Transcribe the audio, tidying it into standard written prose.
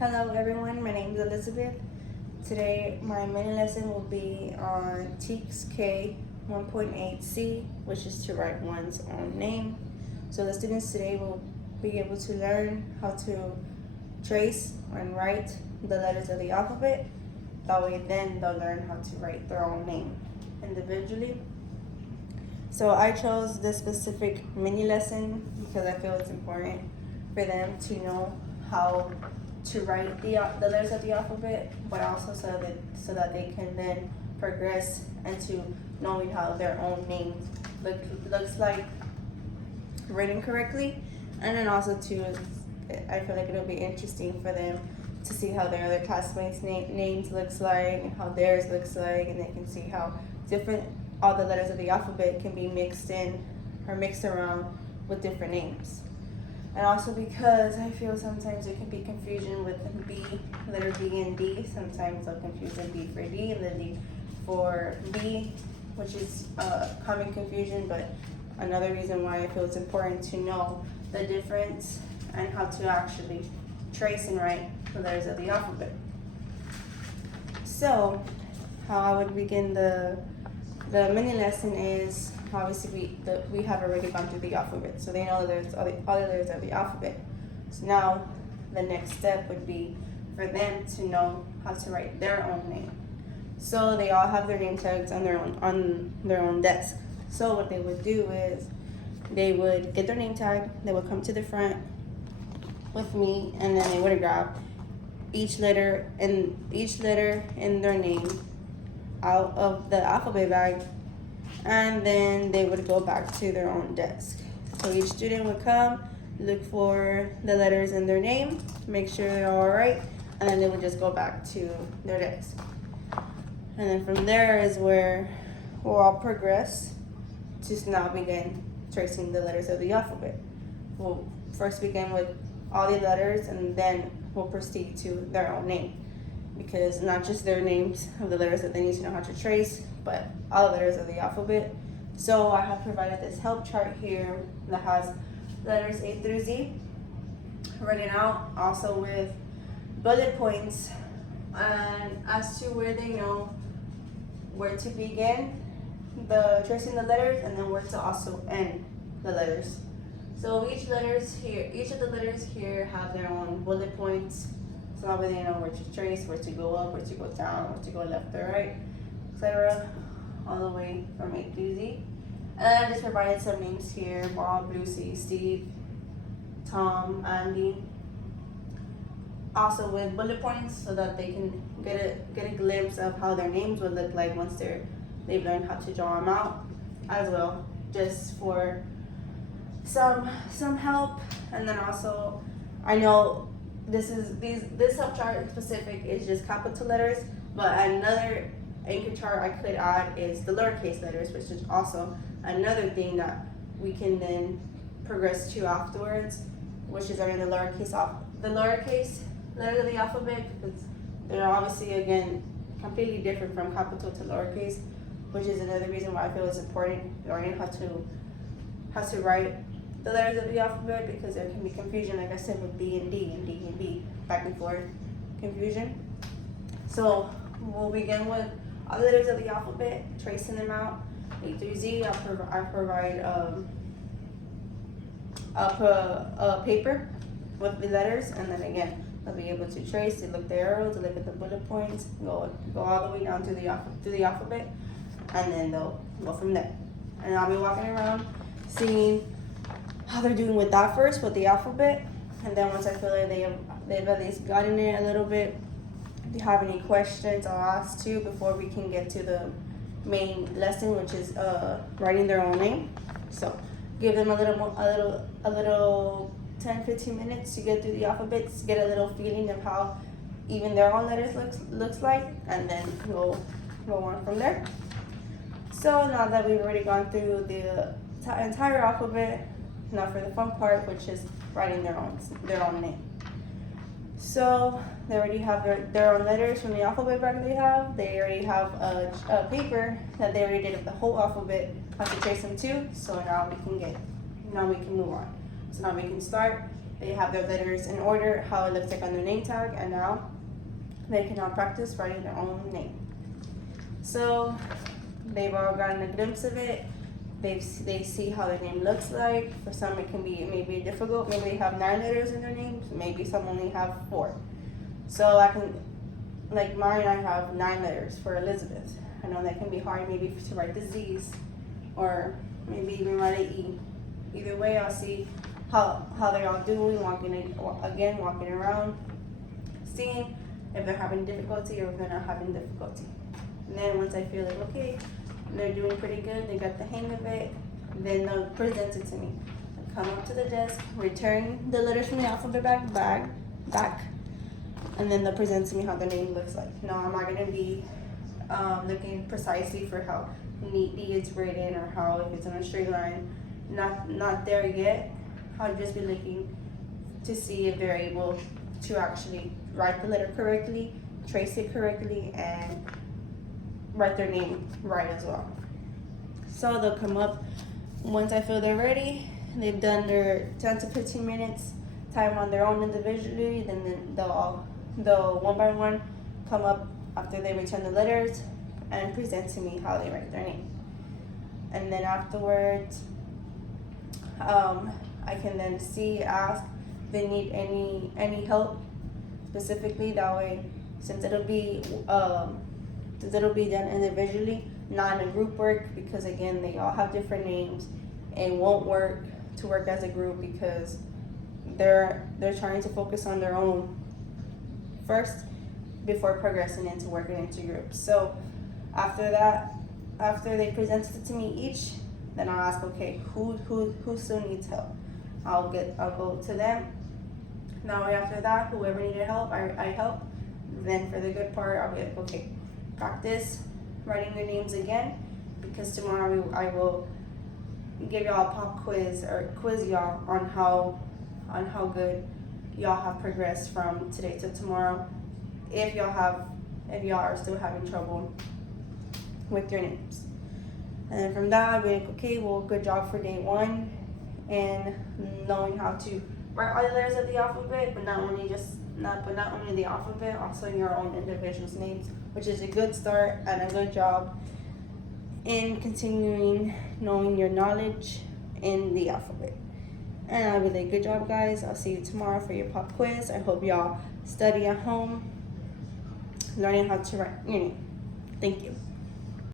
Hello everyone, my name is Elizabeth. Today my mini lesson will be on TEKS K 1.8C, which is to write one's own name. So the students today will be able to learn how to trace and write the letters of the alphabet. That way then they'll learn how to write their own name individually. So I chose this specific mini lesson because I feel it's important for them to know how to write the letters of the alphabet, but also so that they can then progress into knowing how their own name looks like written correctly, and then also too, I feel like it'll be interesting for them to see how their other classmates' names looks like and how theirs looks like, and they can see how different all the letters of the alphabet can be mixed in or mixed around with different names. And also because I feel sometimes there can be confusion with B, letter B and D. Sometimes they'll confuse the B for D and the D for B, which is common confusion, but another reason why I feel it's important to know the difference and how to actually trace and write the letters of the alphabet. So, how I would begin the mini lesson is obviously we have already gone through the alphabet, so they know that there's all the letters of the alphabet. So now the next step would be for them to know how to write their own name. So they all have their name tags on their own desk. So what they would do is they would get their name tag, they would come to the front with me, and then they would grab each letter in their name out of the alphabet bag, and then they would go back to their own desk. So each student would come, look for the letters in their name, make sure they're all right, and then they would just go back to their desk. And then from there is where we'll all progress to now begin tracing the letters of the alphabet. We'll first begin with all the letters, and then we'll proceed to their own name, because not just their names of the letters that they need to know how to trace, but all the letters of the alphabet. So I have provided this help chart here that has letters A through Z written out, also with bullet points and as to where they know where to begin the tracing the letters, and then where to also end the letters. So each of the letters here have their own bullet points. So that way they know where to trace, where to go up, where to go down, where to go left or right, etc. All the way from A to Z. And I just provided some names here: Bob, Lucy, Steve, Tom, Andy. Also with bullet points so that they can get a glimpse of how their names would look like once they've learned how to draw them out as well, just for some help. And then also I know this help chart in specific is just capital letters, but another anchor chart I could add is the lowercase letters, which is also another thing that we can then progress to afterwards, which is already the lowercase letters of the alphabet, because they're obviously again completely different from capital to lowercase, which is another reason why I feel it's important learning how to write the letters of the alphabet, because there can be confusion, like I said, with B and D and D and B, back and forth confusion. So we'll begin with all the letters of the alphabet, tracing them out, A through Z. I provide a paper with the letters, and then again, they'll be able to trace, to look at the arrows, to look at the bullet points, go all the way down to the alphabet, and then they'll go from there. And I'll be walking around seeing how they're doing with that first, with the alphabet, and then once I feel like they've at least gotten it a little bit, if you have any questions, I'll ask too before we can get to the main lesson, which is writing their own name. So give them a little 10-15 minutes to get through the alphabets, get a little feeling of how even their own letters looks like, and then we'll go on from there. So now that we've already gone through the entire alphabet, now for the fun part, which is writing their own name. So they already have their own letters from the alphabet bag they have. They already have a paper that they already did of the whole alphabet, how to trace them too. So now we can move on. So now we can start They have their letters in order, how it looks like on their name tag, and now they can now practice writing their own name. So they've all gotten a glimpse of it. They see how their name looks like. For some, it can be maybe difficult. Maybe they have 9 letters in their names. Maybe some only have 4. So I can, like mine, I have 9 letters for Elizabeth. I know that can be hard, maybe to write the Z's, or maybe even write an E. Either way, I'll see how they're all doing, walking around, seeing if they're having difficulty or if they're not having difficulty. And then once I feel like, okay, they're doing pretty good, they got the hang of it, then they'll present it to me. I come up to the desk, return the letters from the alphabet back, and then they'll present to me how their name looks like. No, I'm not gonna be looking precisely for how neatly it's written or how if it's on a straight line. Not there yet. I'll just be looking to see if they're able to actually write the letter correctly, trace it correctly, and write their name right as well. So they'll come up once I feel they're ready. They've done their 10 to 15 minutes time on their own individually. Then they'll one by one come up after they return the letters and present to me how they write their name. And then afterwards, I can then ask if they need any help specifically. That way, since it'll be done individually, not in a group work, because again, they all have different names. It won't work to work as a group because they're trying to focus on their own first before progressing into working into groups. So after they present it to me each, then I'll ask, okay, who still needs help? I'll go to them. Now after that, whoever needed help, I help. Then for the good part, I'll be like, okay, practice writing your names again, because tomorrow I will give y'all a pop quiz or quiz y'all on how good y'all have progressed from today to tomorrow. If y'all are still having trouble with your names. And then from that, I'll be like, okay, well, good job for day 1 and knowing how to write all the letters of the alphabet, but not only the alphabet, also your own individual's names, which is a good start and a good job in continuing knowing your knowledge in the alphabet. And I'll be like, good job, guys. I'll see you tomorrow for your pop quiz. I hope y'all study at home, learning how to write your name. Thank you.